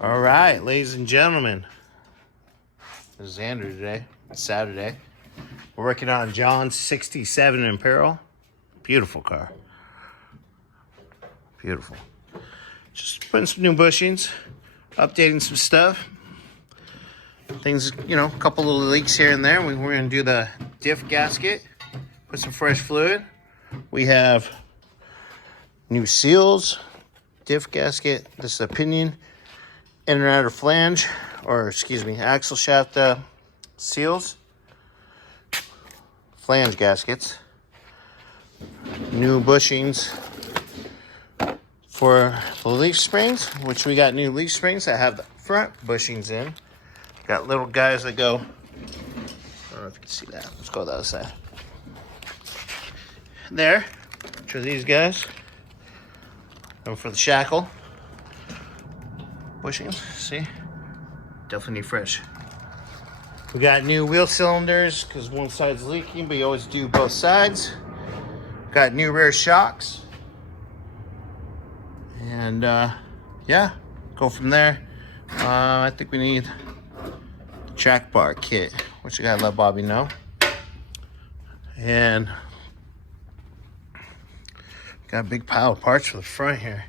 All right, ladies and gentlemen, this is Andrew today. It's Saturday. We're working on John's 67 Imperial. Beautiful car. Beautiful. Just putting some new bushings, updating some stuff. Things, you know, a couple little leaks here and there. We're going to do the diff gasket, put some fresh fluid. We have new seals, diff gasket. This is a pinion, inner and outer flange, or excuse me, axle shaft seals, flange gaskets, new bushings for the leaf springs, which we got new leaf springs that have the front bushings in. Got little guys that go, I don't know if you can see that. Let's go to the other side. There, which are these guys. And for the shackle bushings, see? Definitely need fresh. We got new wheel cylinders because one side's leaking, but you always do both sides. Got new rear shocks. And yeah, go from there. I think we need the track bar kit, which I gotta let Bobby know. And got a big pile of parts for the front here,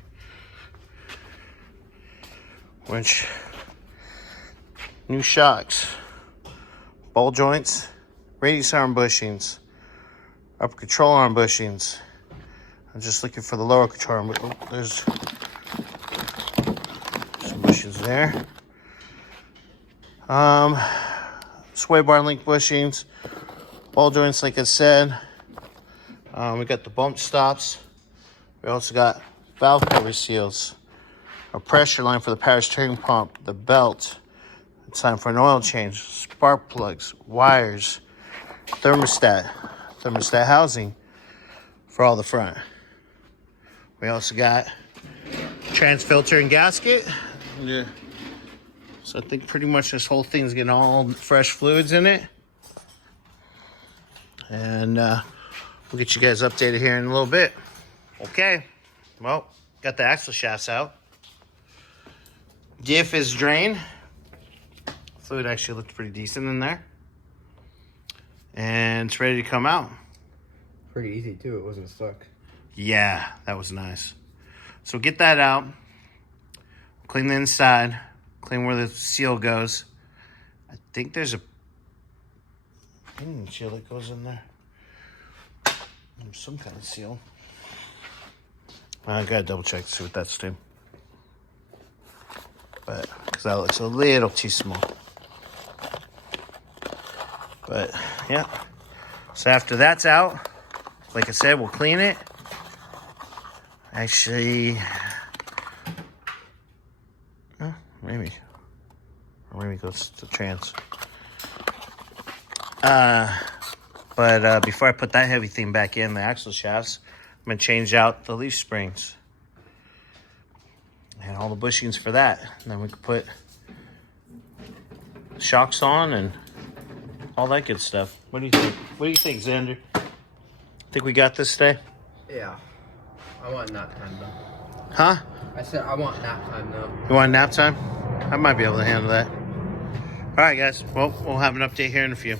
which new shocks, ball joints, radius arm bushings, upper control arm bushings. I'm just looking for the lower control arm, but oh, there's some bushings there. Sway bar link bushings, ball joints, like I said. We got the bump stops. We also got valve cover seals, a pressure line for the power steering pump, the belt. It's time for an oil change, spark plugs, wires, thermostat housing for all the front. We also got trans filter and gasket. Yeah. So I think pretty much this whole thing's getting all fresh fluids in it. And we'll get you guys updated here in a little bit. Okay, well, got the axle shafts out. Diff is drained. Fluid actually looked pretty decent in there. And it's ready to come out. Pretty easy too, it wasn't stuck. Yeah, that was nice. So get that out. Clean the inside. Clean where the seal goes. I think there's a pinion seal that goes in there. There's some kind of seal. I gotta double check to see what that's doing. But, because that looks a little too small. But, yeah. So after that's out, like I said, we'll clean it. Actually, maybe. Or maybe it goes to trans. But before I put that heavy thing back in, the axle shafts, I'm going to change out the leaf springs and all the bushings for that. And then we can put shocks on and all that good stuff. What do you think? What do you think, Xander? Think we got this today? Yeah. I want nap time though. Huh? I said I want nap time though. You want nap time? I might be able to handle that. All right, guys. Well, we'll have an update here in a few.